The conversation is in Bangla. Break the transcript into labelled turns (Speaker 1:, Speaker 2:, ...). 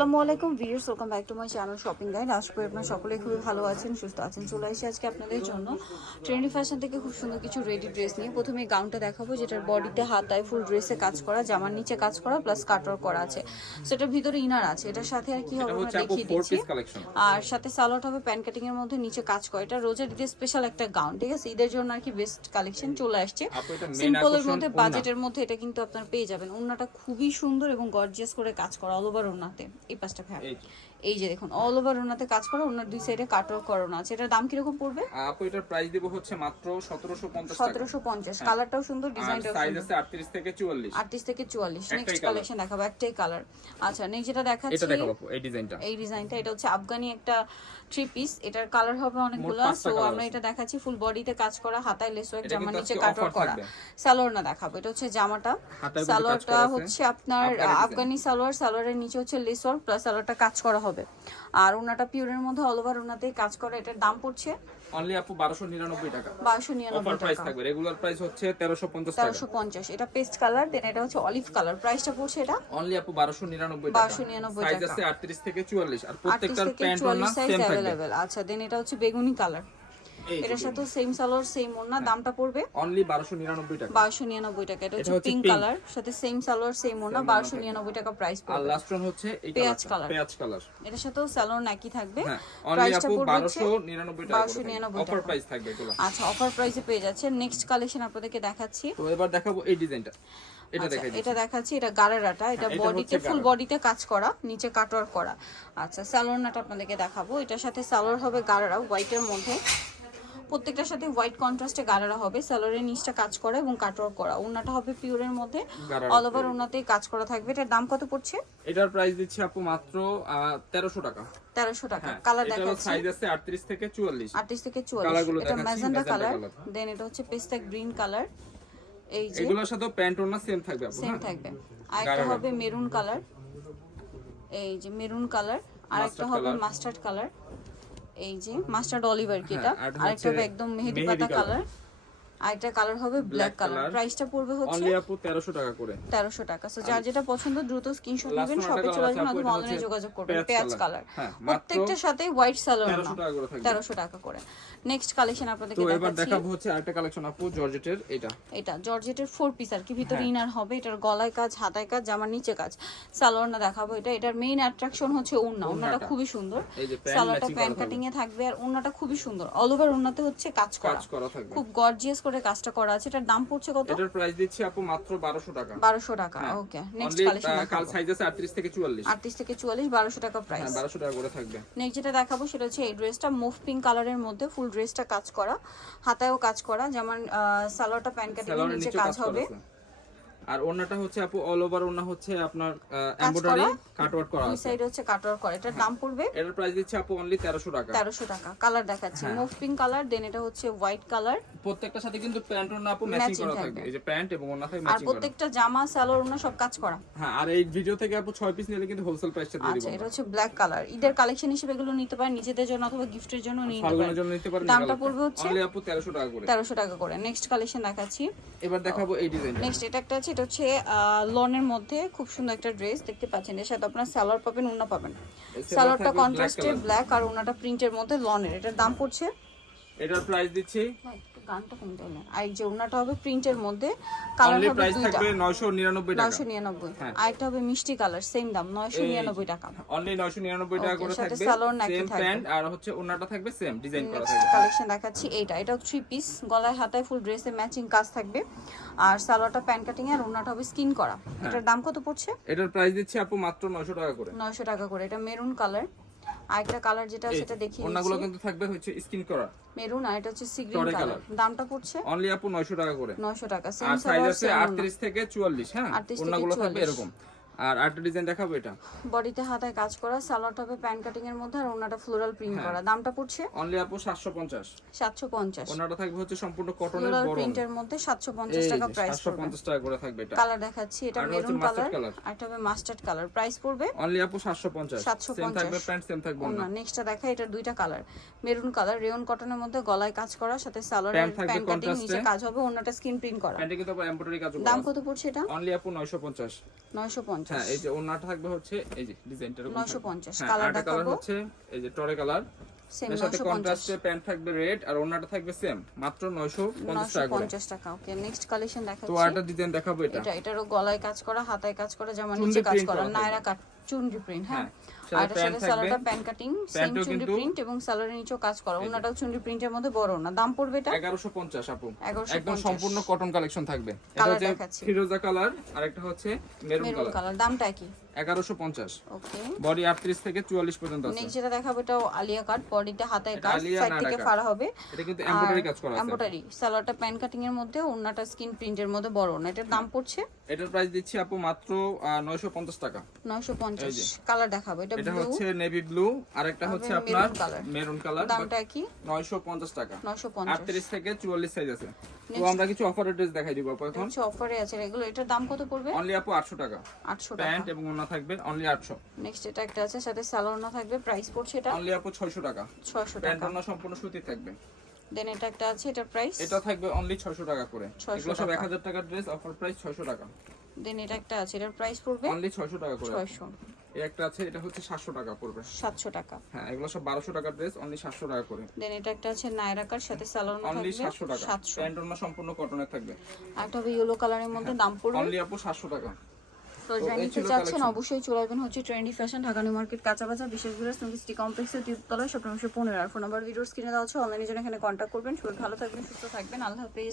Speaker 1: আসসালামু আলাইকুম viewers welcome back to my channel shopping guide. আশা করি আপনারা সকলে খুবই ভালো আছেন সুস্থ আছেন। চলে আসছি আজকে আপনাদের জন্য ট্রেন্ডি ফ্যাশন থেকে খুব সুন্দর কিছু রেডি ড্রেস নিয়ে। প্রথমে গাউনটা দেখাবো যেটার বডিতে হাতায় ফুল ড্রেসে কাজ করা জামার নিচে কাজ করা প্লাস কাটর করা আছে। সেটার ভিতরে ইনার আছে এটার সাথে আর কি হবে আমরা দেখিয়ে দিচ্ছি। আর সাথে সালোয়ার হবে প্যান কাটিং এর মধ্যে নিচে কাজ করে। এটা রোজের ঈদের স্পেশাল একটা গাউন ঠিক আছে? ঈদের জন্য আর কি বেস্ট কালেকশন চলে আসছে। সিম্পলের মধ্যে বাজেটের মধ্যে এটা কিন্তু আপনার পেয়ে যাবেন। ওড়নাটা খুবই সুন্দর এবং গর্জিয়াস করে কাজ করা অল ওভার ওড়নাতে। এই পাঁচটা ফ্যাব
Speaker 2: এই
Speaker 1: যে দেখুন অল ওভার ওড়নাতে কাজ করা ওনার দুই সাইডে কাটওয়ার করানো আছে। এটার দাম কীরকম পড়বে?
Speaker 2: আপু এটার প্রাইস দেব হচ্ছে মাত্র 1750 টাকা।
Speaker 1: সতেরোশো পঞ্চাশ। কালারটাও সুন্দর ডিজাইনটাও
Speaker 2: সাইজ আছে 38 থেকে 44
Speaker 1: আটত্রিশ থেকে চুয়াল্লিশ।
Speaker 2: একটাই
Speaker 1: নেক্সট কালেকশন দেখাবো একটাই কালার আচ্ছা নেক্সট যেটা দেখাচ্ছি
Speaker 2: এটা দেখাবো আপু এই ডিজাইনটা
Speaker 1: এই ডিজাইনটা এটা হচ্ছে আফগানি একটা থ্রি পিস এটার কালার হবে অনেকগুলো। সো আমরা এটা দেখাচ্ছি ফুল বডিতে কাজ করা হাতায় লেস ওয়ার্ক জামার নিচে
Speaker 2: আজকে
Speaker 1: কাটওয়ার করা। সালোয়ার না দেখাবো এটা হচ্ছে জামাটা। সালোয়ারটা হচ্ছে আপনার
Speaker 2: আফগানি
Speaker 1: আফগানি সালোয়ার সালোয়ারের নিচে হচ্ছে লেস ওয়ার্ক প্লাস সালোয়ারটা কাজ করা হবে। আর ওনাটা পিওরের মধ্যে অল ওভার ওনাতেই কাজ করে এটার দাম পড়ছে
Speaker 2: অনলি আপু 1299 টাকা।
Speaker 1: 1299
Speaker 2: অফার
Speaker 1: নিরানব্বই
Speaker 2: প্রাইস থাকবে। রেগুলার প্রাইস হচ্ছে 1350 টাকা।
Speaker 1: তেরোশো পঞ্চাশ। এটা পেস্ট কালার দেন এটা হচ্ছে অলিভ কালার প্রাইসটা পড়ছে এটা?
Speaker 2: অনলি আপু 1299 টাকা।
Speaker 1: 1299 টাকা।
Speaker 2: সাইজ আছে 38 থেকে 44 আর প্রত্যেকটার প্যান্ট
Speaker 1: ওনা
Speaker 2: সেম থাকবে।
Speaker 1: আচ্ছা দেন এটা হচ্ছে বেগুনি কালার এটার সাথে সেম সালোয়ার সেম ওড়না দামটা পড়বে
Speaker 2: অনলি 1299 টাকা।
Speaker 1: বারোশো নিরানব্বই টাকা। এটা হচ্ছে পিঙ্ক কালার সাথে সেম সালোয়ার সেম ওড়না বারোশো নিরানব্বই টাকা প্রাইস
Speaker 2: আর লাস্ট ওয়ান হচ্ছে এই
Speaker 1: পেঁয়াজ colour।
Speaker 2: পেঁয়াজ কালার
Speaker 1: এটার সাথেও সালোয়ার একই থাকবে।
Speaker 2: হ্যাঁ
Speaker 1: প্রাইসটা পড়বে
Speaker 2: 1299 টাকা
Speaker 1: 1299
Speaker 2: অফার প্রাইস থাকবে এগুলো।
Speaker 1: আচ্ছা অফার প্রাইসে পেয়ে যাচ্ছে। নেক্সট কালেকশন আপনাদেরকে দেখাচ্ছি।
Speaker 2: তো এবার দেখাবো এই ডিজাইনটা। এটা
Speaker 1: আচ্ছা, এটা দেখাচ্ছি। এটা গারারাটা। এটা
Speaker 2: হ্যাঁ,
Speaker 1: বডিতে ফুল বডিতে কাজ করা নিচে কাটওয়ার করা। আচ্ছা সালোয়ারনাটা আপনাদেরকে দেখাবো। এটার সাথে সালোয়ার হবে গারারা হোয়াইটের মধ্যে। প্রত্যেকটার সাথে হোয়াইট কন্ট্রাস্টে গারারা হবে সালোয়ারের নিচটা কাজ করা এবং কাটওয়ার করা। ওনাটা হবে পিওরের মধ্যে। অল ওভার ওনাতেই কাজ করা থাকবে। এটার দাম কত পড়ছে?
Speaker 2: এটার প্রাইস দিচ্ছি আপু মাত্র তেরোশো টাকা।
Speaker 1: তেরোশো টাকা।
Speaker 2: হ্যাঁ
Speaker 1: কালার
Speaker 2: এটার
Speaker 1: দেখাচ্ছি।
Speaker 2: সাইজ আছে আটত্রিশ থেকে চুয়াল্লিশ।
Speaker 1: আটত্রিশ থেকে চুয়াল্লিশ।
Speaker 2: কালারগুলো
Speaker 1: এটা
Speaker 2: দেখাচ্ছি,
Speaker 1: ম্যাজেন্ডা কালার দেন এটা হচ্ছে পেস্তা গ্রিন কালার এই যে।
Speaker 2: এগুলোর সাথে প্যান্ট ওড়না সেম থাকবে আপু
Speaker 1: সেম
Speaker 2: হ্যাঁ?
Speaker 1: থাকবে। আরেকটা
Speaker 2: গাঢ়
Speaker 1: হবে মেরুন কালার এই যে মেরুন কালার আর
Speaker 2: একটা
Speaker 1: হবে মাস্টার্ড কালার এই যে মাস্টার্ড অলিভার কি এটা
Speaker 2: হ্যাঁ, আর
Speaker 1: আরেকটা হবে একদম মেহেদি পাতা
Speaker 2: colour।
Speaker 1: কালার আরেকটা কালার হবে ব্ল্যাক কালার প্রাইসটা পড়বে হচ্ছে
Speaker 2: অনলি আপু তেরোশো টাকা করে।
Speaker 1: তেরোশো টাকা। সো যার যেটা পছন্দ দ্রুত স্ক্রিনশট নেবেন শপে চলে আসবেন অথবা
Speaker 2: এটা
Speaker 1: অনলাইনে যোগাযোগ করবেন।
Speaker 2: পেঁয়াজ
Speaker 1: কালার
Speaker 2: হ্যাঁ,
Speaker 1: প্রত্যেকটার সাথে হোয়াইট সালোয়ার
Speaker 2: 1300 টাকা করে
Speaker 1: নেক্সট কালেকশন
Speaker 2: তো এবার দেখাবো হচ্ছে আরেকটা কালেকশন আপু জর্জেটের এটা।
Speaker 1: এটা জর্জেটের ফোর পিস আর কি। ভিতরে
Speaker 2: হ্যাঁ।
Speaker 1: ইনার হবে এটার গলায় কাজ হাতায় কাজ জামার নিচে কাজ। সালোয়ার না দেখাবো এটা। এটার মেইন অ্যাট্রাকশন হচ্ছে ওড়না। ওড়নাটা
Speaker 2: ওড়নাটা।
Speaker 1: খুবই সুন্দর। সালোয়ারটা প্যান্ট কাটিং এ থাকবে। আর ওড়নাটা খুবই সুন্দর। অল ওভার ওড়নাতে হচ্ছে কাজ করা। খুব গর্জিয়াস করে কাজটা করা আছে। এটার দাম পড়ছে কত?
Speaker 2: এটার প্রাইস দিচ্ছি আপু মাত্র 1200 টাকা।
Speaker 1: 1200 টাকা ওকে নেক্সট কালেকশন
Speaker 2: কাল সাইজ আছে আটত্রিশ থেকে চুয়াল্লিশ।
Speaker 1: আটত্রিশ থেকে চুয়াল্লিশ বারোশো টাকা প্রাইস
Speaker 2: হ্যাঁ 1200 টাকা করে থাকবে।
Speaker 1: নেক্সট যেটা দেখাবো সেটা হচ্ছে এই ড্রেসটা মুভ পিঙ্ক কালারের মধ্যে ফুল ড্রেসটা কাজ করা হাতায়ও কাজ করা যেমন সালোয়ারটা প্যান্ট কাটিং নিচে কাজ হবে।
Speaker 2: আর ওন্নাটা হচ্ছে আপু অল ওভার ওন্না হচ্ছে আপনার এমব্রয়ডারি কাটওয়ার্ক করা।
Speaker 1: দুই
Speaker 2: আছে।
Speaker 1: সাইড হচ্ছে কাটওয়ার করা। এটার দাম পড়বে?
Speaker 2: এটার প্রাইস দিচ্ছে আপু অনলি তেরোশো টাকা।
Speaker 1: তেরোশো টাকা। কালার দেখাচ্ছি।
Speaker 2: হ্যাঁ।
Speaker 1: মুভ পিঙ্ক কালার দেন এটা হচ্ছে হোয়াইট কালার
Speaker 2: প্রত্যেকটার সাথে কিন্তু প্যান্ট ওন্না আপু ম্যাচিং করা
Speaker 1: থাকবে।
Speaker 2: এই যে প্যান্ট এবং ওন্না থেকে
Speaker 1: আর
Speaker 2: ম্যাচিং করা।
Speaker 1: প্রত্যেকটা জামা সালোয়ার ওনা সব কাজ করা।
Speaker 2: হ্যাঁ আর এই ভিডিও থেকে আপু ছয় পিস নিলে কিন্তু হোলসেল প্রাইসটা দিয়ে দিব
Speaker 1: আচ্ছা এটা হচ্ছে ব্ল্যাক কালার ঈদের কালেকশন হিসেবে এগুলো নিতে পারেন নিজেদের জন্য অথবা গিফটের জন্য নিতে পারেন।
Speaker 2: জন্য নিতে পারেন
Speaker 1: দামটা পড়বে হচ্ছে
Speaker 2: অনলি আপু তেরোশো টাকা করে।
Speaker 1: তেরোশো টাকা করে। নেক্সট কালেকশন দেখাচ্ছি।
Speaker 2: এবার দেখাবো এই ডিজাইনটা
Speaker 1: নেক্সট এটা একটা আছে এটা হচ্ছে লনের মধ্যে খুব সুন্দর একটা ড্রেস দেখতে পাচ্ছেন। এর সাথে আপনার সালোয়ার পাবেন উন্না পাবেন।
Speaker 2: সালোয়ার
Speaker 1: সালোয়ারটা কন্ট্রাস্টে ব্ল্যাক আর উন্নাটা প্রিন্টের মধ্যে লনের। এটার দাম পড়ছে?
Speaker 2: এটার প্রাইস দিচ্ছি
Speaker 1: ভাই, কমতে হলেন আর যে উন্নাটা হবে প্রিন্টের মধ্যে কালার হবে দুইটা।
Speaker 2: থাকবে নয়শো নিরানব্বই টাকা।
Speaker 1: নয়শো নিরানব্বই।
Speaker 2: হ্যাঁ।
Speaker 1: আর একটা হবে মিষ্টি কালার সেম দাম নয়শো নিরানব্বই টাকা।
Speaker 2: অনলি নয়শো নিরানব্বই টাকা করে থাকবে।
Speaker 1: সালোয়ার নাকি থাকবে।
Speaker 2: প্যান্ট আর হচ্ছে ওন্নাটা থাকবে সেম ডিজাইন করা থাকবে।
Speaker 1: কালেকশন দেখাচ্ছি এইটা। এটাও থ্রি পিস গলায় হাতায় ফুল ড্রেসে ম্যাচিং কাজ থাকবে। আর সালোয়ারটা প্যান্ট কাটিং আর ওনাটা হবে স্কিন করা।
Speaker 2: হ্যাঁ।
Speaker 1: এটার দাম কত পড়ছে?
Speaker 2: এটার প্রাইস দিচ্ছি আপু মাত্র নয়শো টাকা করে।
Speaker 1: নয়শো টাকা করে। এটা মেরুন কালার আর একটা কালার যেটা সেটা দেখিয়ে ওনাগুলো
Speaker 2: কিন্তু থাকবে হচ্ছে স্কিন করা।
Speaker 1: মেরুন আর এটা হচ্ছে সি গ্রিন কালার দামটা পড়ছে?
Speaker 2: অনলি আপু নয়শো টাকা করে।
Speaker 1: নয়শো টাকা। সেম
Speaker 2: সাইজ আছে আটত্রিশ থেকে চুয়াল্লিশ হ্যাঁ? ওনাগুলো থাকবে এরকম। আর আরেকটা ডিজাইন দেখাবো এটা?
Speaker 1: বডিতে হাতায় কাজ করা সালোয়ারটা হবে প্যান্ট কাটিং এর মধ্যে আর ওনাটা ফ্লোরাল প্রিন্ট
Speaker 2: হ্যাঁ।
Speaker 1: করা। দামটা পড়ছে?
Speaker 2: অনলি আপু সাতশো পঞ্চাশ।
Speaker 1: সাতশো পঞ্চাশ।
Speaker 2: ওনাটা থাকবে হচ্ছে সম্পূর্ণ কটনের
Speaker 1: ফ্লোরাল
Speaker 2: বড়
Speaker 1: প্রিন্টের মধ্যে সাতশো পঞ্চাশ টাকা প্রাইস
Speaker 2: সাতশো
Speaker 1: পড়বে।
Speaker 2: পঞ্চাশ টাকা করে থাকবে এটা।
Speaker 1: কালার দেখাচ্ছি এটা মেরুন কালার আর এটা হবে মাস্টার্ড কালার প্রাইস পড়বে?
Speaker 2: অনলি আপু সাতশো পঞ্চাশ।
Speaker 1: 750
Speaker 2: সেম থাকবে প্যান্ট সেম থাকবে
Speaker 1: না নেক্সটটা দেখা এটার দুইটা কালার মেরুন কালার রেয়ন কটনের মধ্যে গলায় কাজ করা সাথে সালোয়ার প্যান্ট কাটিং নিচে কাজ হবে ওনাটা স্ক্রিন প্রিন্ট করা।
Speaker 2: প্যান্টে কিন্তু এমব্রয়ডারি কাজ
Speaker 1: দাম কত পড়ছে এটা?
Speaker 2: অনলি আপু নয়শো পঞ্চাশ।
Speaker 1: নয়শো পঞ্চাশ।
Speaker 2: হ্যাঁ এই যে ওনাটা থাকবে হচ্ছে এই যে ডিজাইনটা
Speaker 1: 950
Speaker 2: কালারটা
Speaker 1: কালার
Speaker 2: হচ্ছে এই যে টরে কালারের সাথে কন্ট্রাস্টে প্যান্ট থাকবে রেড আর ওনাটা থাকবে সেম মাত্র 950 টাকা করে।
Speaker 1: 950 টাকা ওকে নেক্সট কালেকশন
Speaker 2: তো
Speaker 1: দেখাচ্ছি
Speaker 2: আরেকটা ডিজাইন দেখাবো এটা।
Speaker 1: এটা এটারও গলায় কাজ করা হাতায় কাজ করা
Speaker 2: যেমন
Speaker 1: নিচে কাজ করা
Speaker 2: করা
Speaker 1: নায়রা কাট চুনরি প্রিন্ট হ্যাঁ।
Speaker 2: হ্যাঁ,
Speaker 1: আর
Speaker 2: সাথে
Speaker 1: এটার সাথে
Speaker 2: প্যান্ট থাকবে।
Speaker 1: সালোয়ারটা প্যান কাটিং সেম চুনরি প্রিন্ট এবং সালোয়ারের নিচেও কাজ করা। ওনাটাও চুনরি প্রিন্টের মধ্যে বড় না। দাম পড়বে এটা?
Speaker 2: 1150 আপু। একদম সম্পূর্ণ কটন কালেকশন থাকবে। এটা হচ্ছে ফিরোজা কালার আর একটা হচ্ছে মেরুন
Speaker 1: মেরুন
Speaker 2: কালার
Speaker 1: কালার দামটা কি?
Speaker 2: 1150
Speaker 1: ওকে
Speaker 2: বডি 38 থেকে 44 পর্যন্ত আছে।
Speaker 1: নেক্সট যেটা দেখাবো এটাও আলিয়া কাট বডিটা হাতায় কাজ সাইড থেকে ফাড়া হবে।
Speaker 2: এটা কিন্তু এমব্রয়ডারি কাজ করা আছে।
Speaker 1: এমব্রয়ডারি সালোয়ারটা প্যান কাটিং এর মধ্যে স্কিন প্রিন্টের মধ্যে বড় না। এটার দাম পড়ছে?
Speaker 2: এটার প্রাইস দিচ্ছি আপু মাত্র আহ, 950 টাকা।
Speaker 1: 950 কালার দেখাবো। এটা
Speaker 2: এটা হচ্ছে নেভি ব্লু আর একটা হচ্ছে আপনার মেরুন কালার
Speaker 1: দামটা কি?
Speaker 2: 950 টাকা।
Speaker 1: 950
Speaker 2: 38 থেকে 44 সাইজ আছে। তো আমরা কিছু অফারের ড্রেস দেখাই দিব আপু এখন।
Speaker 1: হচ্ছে অফারে আছে। এগুলো এটার দাম কত পড়বে?
Speaker 2: অনলি আপু 800 টাকা।
Speaker 1: 800 টাকা।
Speaker 2: প্যান্ট এবং ওনা থাকবে অনলি 800
Speaker 1: নেক্সট এটা একটা আছে সাথে সালোয়ার না থাকবে। প্রাইস পড়ছে এটা?
Speaker 2: অনলি আপু 600 টাকা।
Speaker 1: 600
Speaker 2: প্যান্ট ওনা সম্পূর্ণ সুতি থাকবে।
Speaker 1: দেন এটা একটা আছে এটার প্রাইস
Speaker 2: এটা থাকবে অনলি 600 টাকা করে।
Speaker 1: 600
Speaker 2: এগুলো সব 1000 টাকার ড্রেস অফার প্রাইস 600 টাকা।
Speaker 1: দেন এটা একটা আছে এটার প্রাইস পড়বে
Speaker 2: অনলি 600 টাকা করে
Speaker 1: 600
Speaker 2: এই একটা আছে এটা হচ্ছে 700 টাকা পড়বে।
Speaker 1: 700 টাকা।
Speaker 2: হ্যাঁ এগুলো সব 1200 টাকার ড্রেস অনলি 700 টাকা করে।
Speaker 1: দেন এটা একটা আছে নায়রাকার সাথে সালোয়ার না
Speaker 2: অনলি
Speaker 1: থাকবে
Speaker 2: 700 টাকা।
Speaker 1: 700
Speaker 2: প্যান্ট ওনা সম্পূর্ণ কটনের থাকবে।
Speaker 1: আর একটা হবে ইয়েলো কালারের মধ্যে দাম পড়বে।
Speaker 2: অনলি আপু 700 টাকা।
Speaker 1: তো
Speaker 2: তো
Speaker 1: যারা
Speaker 2: এই
Speaker 1: নিতে চাচ্ছেন অবশ্যই চলে আসবেন হচ্ছে trendy fashion Dhaka New Market কাঁচা বাজার বিশেষ কমপ্লেক্সের পনেরো। আর ফোন নাম্বার ভিডিওস কিনে দেওয়া হচ্ছে অনলাইনে জন্য এখানে কন্ট্যাক্ট করবেন। সবাই ভালো থাকবেন সুস্থ থাকবেন। আল্লাহ হাফেজ।